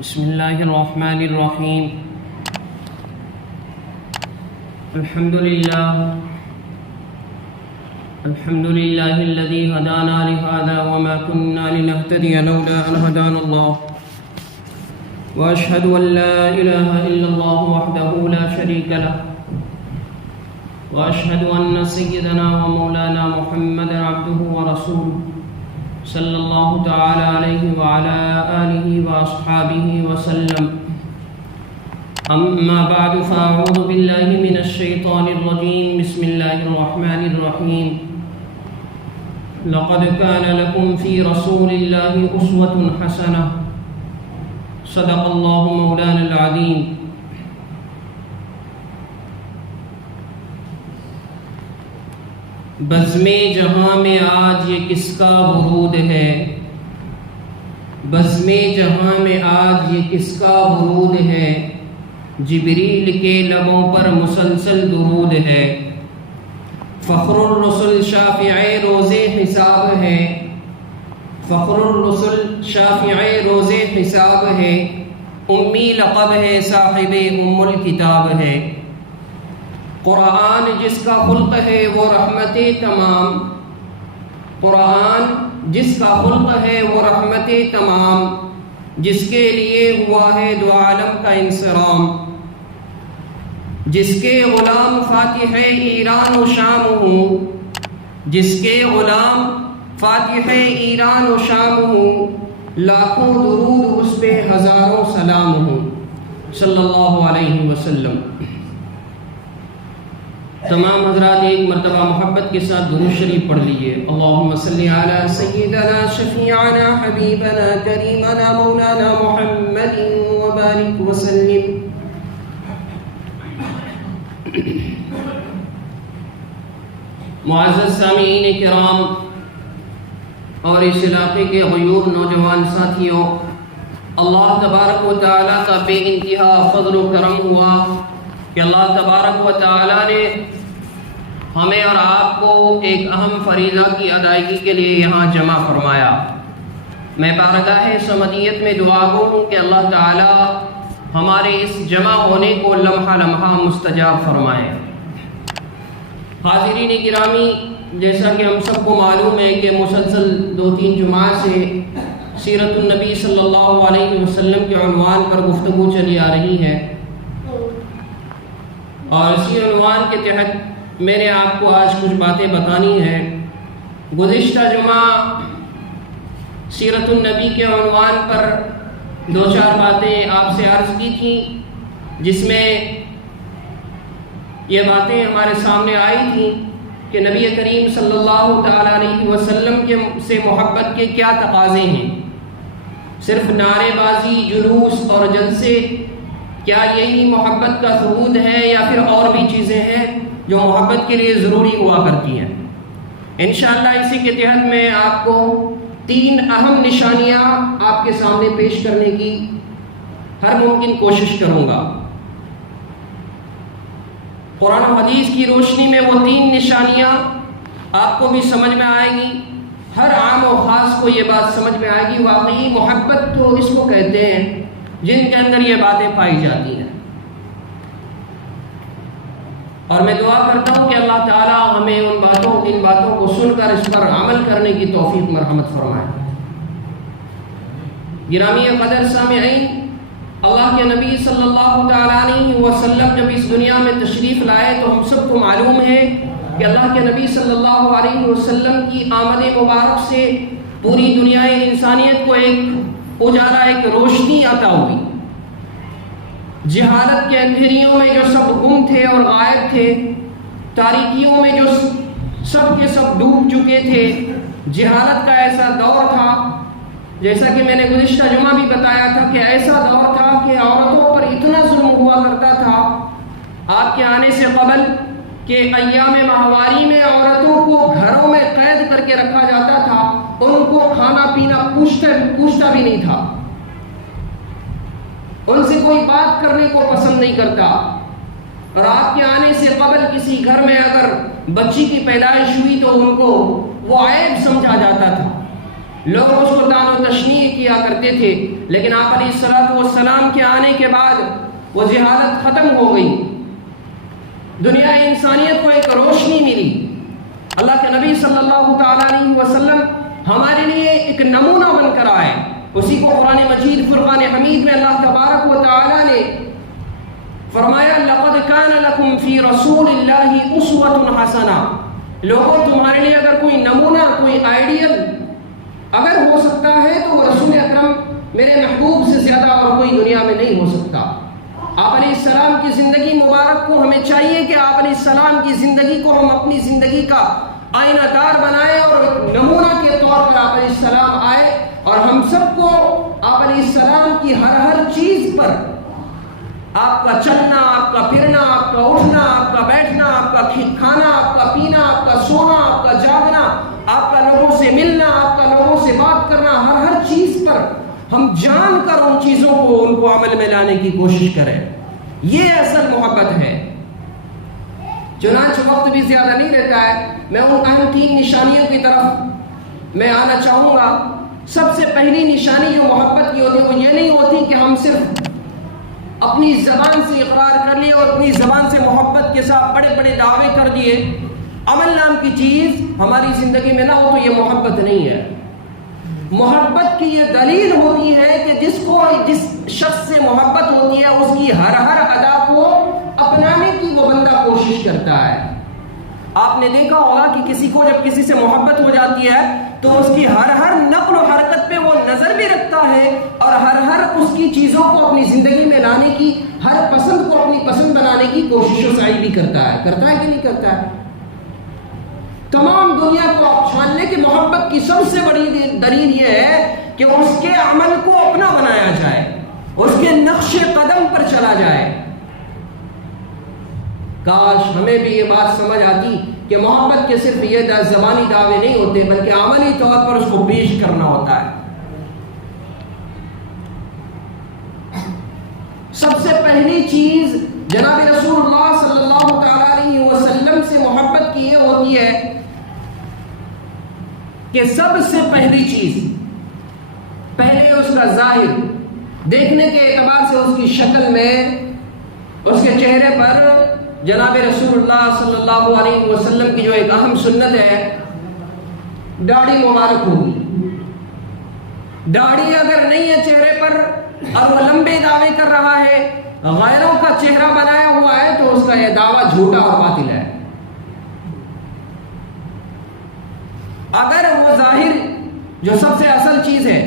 بسم الله الرحمن الرحيم. الحمد لله الذي هدانا لهذا وما كنا لنهتدي لولا أن هدانا الله، وأشهد أن لا إله إلا الله وحده لا شريك له، وأشهد أن سيدنا ومولانا محمد عبده ورسوله صلی اللہ تعالی علیہ وعلى آلہ وأصحابہ وسلم. اما بعد فاعوذ باللہ من الشیطان الرجیم. بسم اللہ الرحمن الرحیم. لقد كان لكم في رسول الله أسوة حسنة. صدق اللہ مولانا العظیم. بزم جہاں میں آج یہ کس کا ورود ہے، بزم جہاں میں آج یہ کس کا ورود ہے، جبریل کے لبوں پر مسلسل درود ہے. فخر الرسل شافع روز حساب ہے، فخر الرسل شافع روز حساب ہے، امی لقب ہے صاحب ام الکتاب ہے. قرآن جس کا خلق ہے وہ رحمت تمام، قرآن جس کا خلق ہے وہ رحمت تمام، جس کے لیے ہوا ہے دو عالم کا انصرام. جس کے غلام فاتح ایران و شام ہوں، جس کے غلام فاتح ایران و شام ہوں، لاکھوں درود اس پہ ہزاروں سلام ہوں صلی اللہ علیہ وسلم. تمام حضرات ایک مرتبہ محبت کے ساتھ درود شریف پڑھ لیجئے. اللہم صلی علی سیدنا شفیعنا حبیبنا کریمنا مولانا محمد وبارک وسلم. معزز سامعین کرام اور اس علاقے کے غیور نوجوان ساتھیوں، اللہ تبارک و تعالیٰ کا بے انتہا فضل و کرم ہوا کہ اللہ تبارک و تعالیٰ نے ہمیں اور آپ کو ایک اہم فریضہ کی ادائیگی کے لیے یہاں جمع فرمایا. میں بارگاہ سمدیت میں دعا گو ہوں کہ اللہ تعالیٰ ہمارے اس جمع ہونے کو لمحہ لمحہ مستجاب فرمائے. حاضرین گرامی، جیسا کہ ہم سب کو معلوم ہے کہ مسلسل 2-3 جمعہ سے سیرت النبی صلی اللہ علیہ وسلم کے عنوان پر گفتگو چلی آ رہی ہے، اور اسی عنوان کے تحت میں نے آپ کو آج کچھ باتیں بتانی ہیں. گزشتہ جمعہ سیرت النبی کے عنوان پر 2-4 باتیں آپ سے عرض کی تھیں، جس میں یہ باتیں ہمارے سامنے آئی تھیں کہ نبی کریم صلی اللہ تعالیٰ علیہ وسلم سے محبت کے کیا تقاضے ہیں. صرف نعرے بازی، جلوس اور جلسے، کیا یہی محبت کا ثبوت ہے یا پھر اور بھی چیزیں ہیں جو محبت کے لیے ضروری ہوا کرتی ہیں؟ انشاءاللہ اسی کے تحت میں آپ کو 3 اہم نشانیاں آپ کے سامنے پیش کرنے کی ہر ممکن کوشش کروں گا. قرآن و حدیث کی روشنی میں وہ 3 نشانیاں آپ کو بھی سمجھ میں آئے گی، ہر عام و خاص کو یہ بات سمجھ میں آئے گی واقعی محبت تو اس کو کہتے ہیں جن کے اندر یہ باتیں پائی جاتی ہیں. اور میں دعا کرتا ہوں کہ اللہ تعالیٰ ہمیں ان باتوں کو سن کر اس پر عمل کرنے کی توفیق مرحمت فرمائے. گرامی قدر سامعین، اللہ کے نبی صلی اللہ تعالیٰ علیہ وسلم جب اس دنیا میں تشریف لائے تو ہم سب کو معلوم ہے کہ اللہ کے نبی صلی اللہ علیہ وسلم کی آمد مبارک سے پوری دنیا انسانیت کو ایک اجالا، ایک روشنی عطا ہوئی. جہالت کے اندھیریوں میں جو سب گم تھے اور غائب تھے، تاریکیوں میں جو سب کے سب ڈوب چکے تھے، جہالت کا ایسا دور تھا، جیسا کہ میں نے گزشتہ جمعہ بھی بتایا تھا کہ ایسا دور تھا کہ عورتوں پر اتنا ظلم ہوا کرتا تھا آپ کے آنے سے قبل کہ ایام ماہواری میں عورتوں کو گھروں میں قید کر کے رکھا جاتا تھا، ان کو کھانا پینا پوچھتا بھی نہیں تھا، ان سے کوئی بات کرنے کو پسند نہیں کرتا. اور آپ کے آنے سے قبل کسی گھر میں اگر بچی کی پیدائش ہوئی تو ان کو وہ عیب سمجھا جاتا تھا. لوگ اس کو تعن و تشنیع کیا کرتے تھے، لیکن آپ علیہ الصلوۃ والسلام کے آنے کے بعد وہ جہالت ختم ہو گئی، دنیا انسانیت کو ایک روشنی ملی۔ اللہ کے نبی صلی اللہ تعالیٰ علیہ وسلم ہمارے لیے ایک نمونہ بن کر آئے، اسی کو قرآن مجید فرقان حمید میں اللہ تبارک و تعالیٰ نے فرمایا لقد کان لکم فی رسول اللہ اسوۃ حسنہ، لوگوں تمہارے لیے اگر کوئی نمونہ، کوئی آئیڈیل اگر ہو سکتا ہے تو وہ رسول اکرم میرے محبوب سے زیادہ اور کوئی دنیا میں نہیں ہو سکتا۔ آپ علیہ السلام کی زندگی مبارک کو ہمیں چاہیے کہ آپ علیہ السلام کی زندگی کو ہم اپنی زندگی کا آئینہ دار بنائیں اور نمونہ کے طور پر آپ علیہ السلام آئے، اور ہم سب کو آپ علیہ السلام کی ہر چیز پر، آپ کا چلنا، آپ کا پھرنا، آپ کا اٹھنا، آپ کا بیٹھنا، آپ کا کھانا، آپ کا پینا، آپ کا سونا، آپ کا جاگنا، آپ کا لوگوں سے ملنا، آپ کا لوگوں سے بات کرنا، ہر چیز پر ہم جان کر ان چیزوں کو، ان کو عمل میں لانے کی کوشش کریں۔ یہ اصل محبت ہے۔ چنانچہ وقت بھی زیادہ نہیں رہتا ہے، میں ان اہم 3 نشانیوں کی طرف میں آنا چاہوں گا۔ سب سے پہلی نشانی جو محبت کی ہوتی ہے وہ یہ نہیں ہوتی کہ ہم صرف اپنی زبان سے اقرار کر لیے اور اپنی زبان سے محبت کے ساتھ بڑے بڑے دعوے کر دیے، عمل نام کی چیز ہماری زندگی میں نہ ہو تو یہ محبت نہیں ہے۔ محبت کی یہ دلیل ہوتی ہے کہ جس شخص سے محبت ہوتی ہے اس کی ہر ادا کو اپنانے کی وہ بندہ کوشش کرتا ہے۔ آپ نے دیکھا ہوگا کہ کسی کو جب کسی سے محبت ہو جاتی ہے تو اس کی ہر نقل و حرکت پہ وہ نظر بھی رکھتا ہے، اور ہر اس کی چیزوں کو اپنی زندگی میں لانے کی، ہر پسند کو اپنی پسند بنانے کی کوشش و سعی بھی کرتا ہے کہ نہیں کرتا ہے؟ تمام دنیا کو آپ جان لیں کہ محبت کی سب سے بڑی دلیل یہ ہے کہ اس کے عمل کو اپنا بنایا جائے، اس کے نقش قدم پر چلا جائے۔ کاش ہمیں بھی یہ بات سمجھ آتی کہ محبت کے صرف یہ زبانی دعوے نہیں ہوتے بلکہ عملی طور پر اس کو پیش کرنا ہوتا ہے۔ سب سے پہلی چیز جناب رسول اللہ صلی اللہ تعالی علیہ وسلم سے محبت کی یہ ہوتی ہے کہ سب سے پہلی چیز، پہلے اس کا ظاہر دیکھنے کے اعتبار سے اس کی شکل میں، اس کے چہرے پر جناب رسول اللہ صلی اللہ علیہ وسلم کی جو ایک اہم سنت ہے، داڑھی مبارک ہوگی۔ داڑھی اگر نہیں ہے چہرے پر اور وہ لمبے دعوے کر رہا ہے، غیروں کا چہرہ بنایا ہوا ہے، تو اس کا یہ دعویٰ جھوٹا اور باطل ہے۔ اگر وہ ظاہر جو سب سے اصل چیز ہے،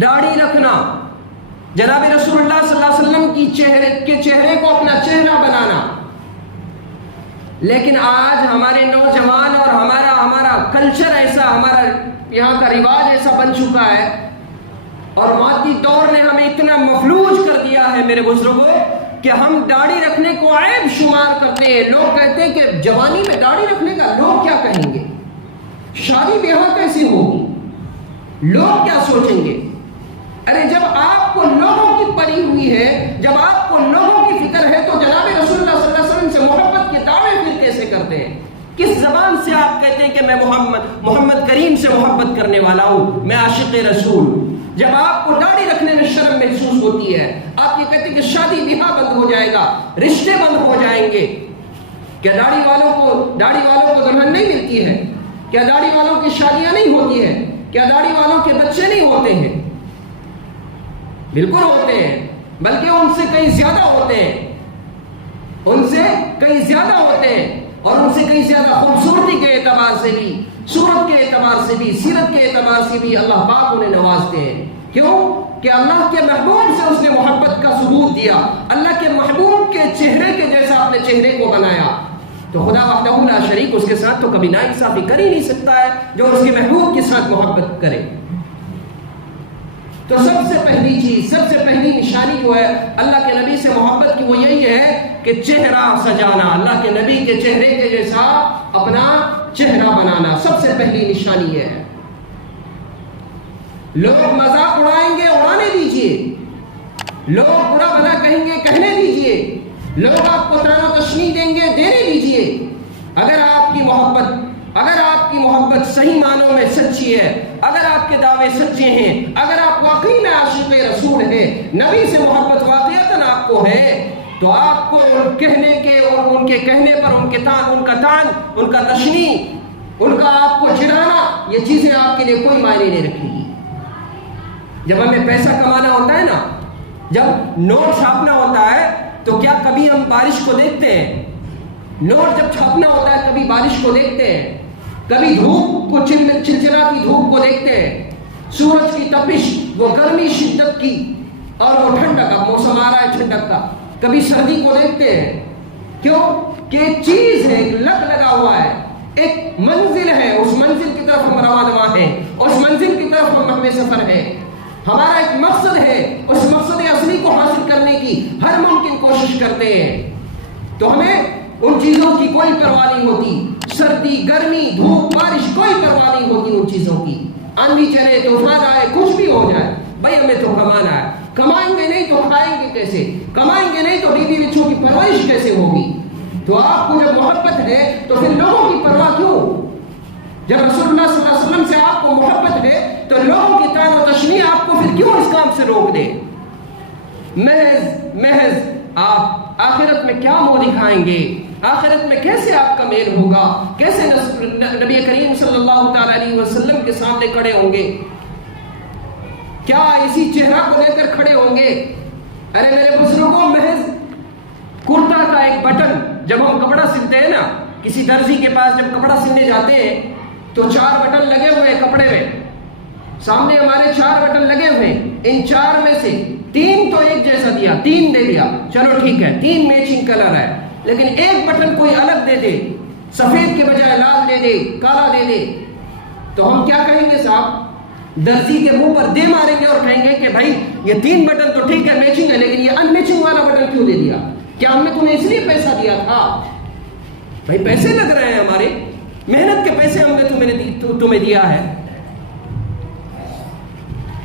داڑھی رکھنا، جناب رسول اللہ صلی اللہ علیہ وسلم کی چہرے کو اپنا چہرہ بنانا، لیکن آج ہمارے نوجوان اور ہمارا کلچر ایسا، ہمارا یہاں کا رواج ایسا بن چکا ہے، اور مادی دور نے ہمیں اتنا مفلوج کر دیا ہے میرے بزرگوں کہ ہم داڑھی رکھنے کو عیب شمار کرتے ہیں۔ لوگ کہتے ہیں کہ جوانی میں داڑھی رکھنے کا لوگ کیا کہیں گے، شادی بیاہ کیسی ہوگی، لوگ کیا سوچیں گے۔ ارے جب آپ کو لوگوں کی پڑی ہوئی ہے، جب آپ کو لوگوں کی فکر ہے، تو جناب رسول اللہ صلی اللہ علیہ وسلم سے محبت کے دعوے پھر کیسے کرتے ہیں؟ کس زبان سے آپ کہتے ہیں کہ میں محمد کریم سے محبت کرنے والا ہوں، میں عاشق رسول؟ جب آپ کو داڑھی رکھنے میں شرم محسوس ہوتی ہے، آپ یہ کہتے ہیں کہ شادی بیاہ بند ہو جائے گا، رشتے بند ہو جائیں گے، کیا داڑھی والوں کو دلہن نہیں ملتی ہے؟ کیا داڑھی والوں کی شادیاں نہیں ہوتی ہیں؟ کیا داڑھی والوں کے بچے نہیں ہوتے ہیں؟ بالکل ہوتے ہیں، بلکہ ان سے کہیں زیادہ ہوتے ہیں، ان سے کہیں زیادہ ہوتے ہیں، اور ان سے کہیں زیادہ خوبصورتی کے اعتبار سے بھی، صورت کے اعتبار سے بھی، سیرت کے اعتبار سے بھی اللہ پاک انہیں نوازتے ہیں۔ کیوں؟ کہ اللہ کے محبوب سے اس نے محبت کا ثبوت دیا، اللہ کے محبوب کے چہرے کے جیسا اپنے چہرے کو بنایا۔ تو خدا وحدہ لا شریک اس کے ساتھ تو کبھی ناانصافی کر ہی نہیں سکتا ہے جو اس کے محبوب کے ساتھ محبت کرے۔ تو سب سے پہلی چیز، سب سے پہلی نشانی جو ہے اللہ کے نبی سے محبت کی، وہ یہی ہے کہ چہرہ سجانا، اللہ کے نبی کے چہرے کے جیسا اپنا چہرہ بنانا، سب سے پہلی نشانی یہ ہے۔ لوگ مذاق اڑائیں گے، اڑانے دیجئے، لوگ برا بھلا کہیں گے، کہنے دیجئے، لوگ آپ کو تعن و تشنیع دیں گے، دینے دیجئے۔ اگر آپ کی محبت محبت صحیح معنوں میں سچی ہے، اگر آپ کے دعوے سچے ہیں، اگر آپ واقعی میں عاشق رسول ہیں، نبی سے محبت واقعتاً آپ کو ہے، تو آپ کو ان کہنے کے اور ان کے کہنے پر ان کا تان، ان کا تشنیع، ان کا آپ کو چڑھانا، یہ چیزیں آپ کے لیے کوئی معنی نہیں رکھیں گی۔ جب ہمیں پیسہ کمانا ہوتا ہے نا، جب نوٹ چھاپنا ہوتا ہے، تو کیا کبھی ہم بارش کو دیکھتے ہیں؟ نوٹ جب چھاپنا ہوتا ہے کبھی بارش کو دیکھتے ہیں، کبھی دھوپ کو چلچلاتی دھوپ کو دیکھتے ہیں، سورج کی تپش، وہ گرمی شدت کی، اور وہ ٹھنڈک کا موسم آ رہا ہے ٹھنڈک کا، کبھی سردی کو دیکھتے ہیں۔ کیوں کہ ایک چیز ہے، ایک لگا ہوا ہے، ایک منزل ہے، اس منزل کی طرف ہم رواں ہیں، اس منزل کی طرف ہمیں سفر ہے، ہمارا ایک مقصد ہے، اس مقصد اصلی کو حاصل کرنے کی ہر ممکن کوشش کرتے ہیں۔ تو ہمیں ان چیزوں کی کوئی پرواہ نہیں ہوتی، سردی، گرمی، دھوپ، بارش، کوئی پرواہ نہیں ہوتی ان چیزوں کی، آندھی چلے، طوفان آئے، کچھ بھی ہو جائے، بھائی ہمیں تو کمانا ہے، کمائیں گے نہیں تو کھائیں گے کیسے، کمائیں گے نہیں تو بیوی بچوں کی پرورش کیسے ہوگی؟ تو آپ کو جب محبت ہے تو پھر لوگوں کی پرواہ کیوں؟ جب رسول اللہ صلی اللہ علیہ وسلم سے آپ کو محبت ہے تو لوگوں کی طعن و تشنیع آپ کو پھر کیوں اس کام سے روک دے؟ محض آپ آخرت میں کیا منہ دکھائیں گے؟ آخرت میں کیسے آپ کا میل ہوگا؟ کیسے نبی کریم صلی اللہ تعالی علیہ وسلم کے سامنے کھڑے ہوں گے؟ کیا اسی چہرہ کو لے کر کھڑے ہوں گے؟ ارے میرے بزرگوں، محض کرتا کا ایک بٹن، جب ہم کپڑا سلتے ہیں نا، کسی درزی کے پاس جب کپڑا سلنے جاتے ہیں تو 4 بٹن لگے ہوئے کپڑے میں، سامنے ہمارے 4 بٹن لگے ہوئے، ان 4 میں سے 3 تو ایک جیسا دیا، 3 دے دیا، چلو ٹھیک ہے، 3 میچنگ کلر ہے، لیکن ایک بٹن کوئی الگ دے دے، سفید کے بجائے لال دے دے، کالا دے دے، تو ہم کیا کہیں گے صاحب؟ درزی کے منہ پر دے ماریں گے اور کہیں گے کہ بھائی یہ 3 بٹن تو ٹھیک ہے میچنگ ہے، لیکن یہ ان میچنگ والا بٹن کیوں دے دیا؟ کیا ہم نے تمہیں اس لیے پیسہ دیا تھا؟ بھائی پیسے لگ رہے ہیں، ہمارے محنت کے پیسے ہم نے تمہیں دیا ہے۔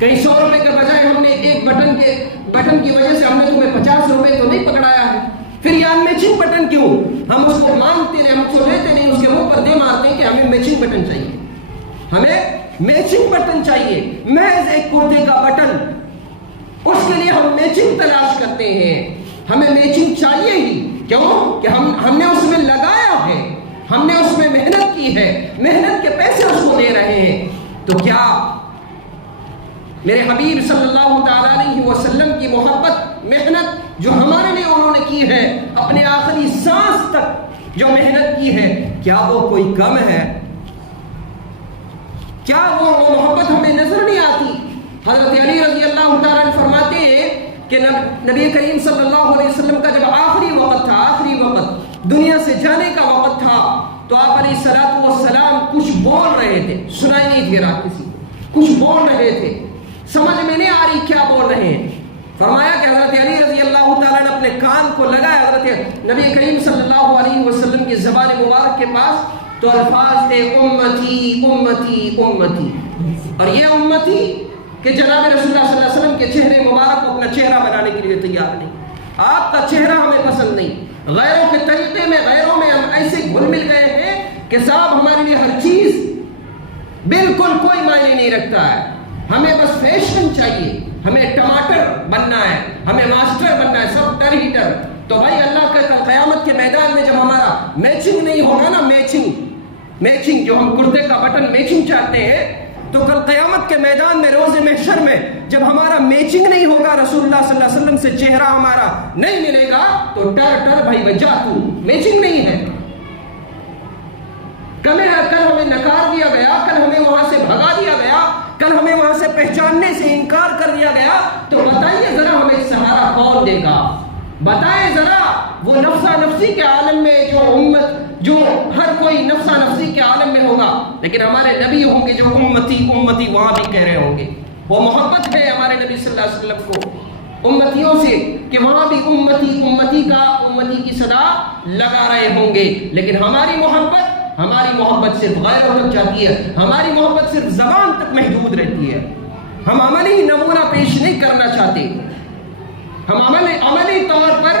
کہیں 100 روپے کے بجائے ہم نے ایک بٹن کی وجہ سے ہم نے تمہیں 50 روپے تو نہیں پکڑایا ہے، پھر یہ ان میچنگ بٹن کیوں؟ ہم اس کو مانگتے نہیں، ہم اس کو لیتے نہیں، اس کے منہ پر دے مارتے ہیں کہ ہمیں میچنگ بٹن چاہیے، ہمیں میچنگ بٹن چاہیے، محض ایک کرتے کا بٹن، اس کے لیے ہم میچنگ تلاش کرتے ہیں، ہمیں میچنگ چاہیے ہی، کیوں کہ ہم نے اس میں لگایا ہے، ہم نے اس میں محنت کی ہے، محنت کے پیسے اس کو دے رہے ہیں۔ تو کیا میرے حبیب صلی اللہ تعالی علیہ وسلم کی محبت، محنت جو ہمارے لیے انہوں نے کی ہے، اپنے آخری سانس تک جو محنت کی ہے، کیا وہ کوئی کم ہے؟ کیا وہ محبت ہمیں نظر نہیں آتی؟ حضرت علی رضی اللہ تعالیٰ عنہ فرماتے ہیں کہ نبی کریم صلی اللہ علیہ وسلم کا جب آخری وقت تھا، آخری وقت دنیا سے جانے کا وقت تھا، تو آپ علیہ الصلوۃ والسلام کچھ بول رہے تھے، سنائی نہیں دے رہا کسی کو، کچھ بول رہے تھے، سمجھ میں نہیں آ رہی کیا بول رہے ہیں۔ فرمایا کہ حضرت علی رضی اللہ تعالیٰ نے اپنے کان کو لگایا حضرت نبی کریم صلی اللہ علیہ وسلم کی زبان مبارک کے پاس، تو الفاظ تھے امتی امتی امتی، اور یہ امتی کہ جناب رسول اللہ صلی اللہ علیہ وسلم کے چہرے مبارک کو اپنا چہرہ بنانے کے لیے تیار نہیں، آپ کا چہرہ ہمیں پسند نہیں، غیروں کے طریقے میں، غیروں میں ہم ایسے گھل مل گئے ہیں کہ صاحب ہمارے لیے ہر چیز بالکل کوئی معنی نہیں رکھتا ہے، ہمیں بس فیشن چاہیے، ہمیں ٹماٹر بننا ہے، ہمیں ماسٹر بننا ہے، سب ٹر ہی ٹر۔ تو بھائی اللہ کے قیامت کے میدان میں جب ہمارا میچنگ نہیں ہوگا نا، میچنگ جو ہم کرتے کا بٹن میچنگ چاہتے ہیں، تو کل قیامت کے میدان میں، روز محشر میں جب ہمارا میچنگ نہیں ہوگا، رسول اللہ صلی اللہ علیہ وسلم سے چہرہ ہمارا نہیں ملے گا، تو ٹر بھائی بجا تو میچنگ نہیں ہے۔ کل ہمیں نکار دیا گیا، کل ہمیں وہاں سے بھگا دیا گیا، کل ہمیں وہاں سے پہچاننے سے انکار کر دیا گیا، تو بتائیے ذرا ہمیں سہارا کون دے گا؟ بتائیں ذرا، وہ نفسا نفسی کے عالم میں جو ہر کوئی نفسا نفسی کے عالم میں ہوگا، لیکن ہمارے نبی ہوں گے جو امتی امتی وہاں بھی کہہ رہے ہوں گے، وہ محبت ہے ہمارے نبی صلی اللہ علیہ وسلم کو امتیوں سے کہ وہاں بھی امتی امتی کی صدا لگا رہے ہوں گے، لیکن ہماری محبت صرف غیروں تک جاتی ہے، ہماری محبت صرف زبان تک محدود رہتی ہے، ہم عملی نمونہ پیش نہیں کرنا چاہتے، ہم عملی طور پر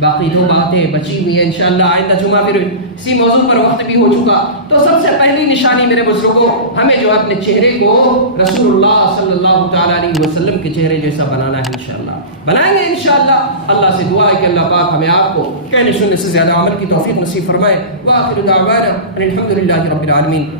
باقی 2 باتیں بچی ہوئی ہیں انشاءاللہ آئندہ جمعہ پھر اسی موضوع پر وقت بھی ہو چکا. تو سب سے پہلی نشانی میرے بزرگوں، ہمیں جو اپنے چہرے کو رسول اللہ صلی اللہ تعالیٰ علیہ وسلم کے چہرے جیسا بنانا ہے. انشاءاللہ بنائیں گے انشاءاللہ. اللہ سے دعا ہے کہ اللہ پاک ہمیں آپ کو کہنے سننے سے زیادہ عمل کی توفیق نصیب فرمائے. وآخر دعوانا ان الحمد للہ رب العالمین.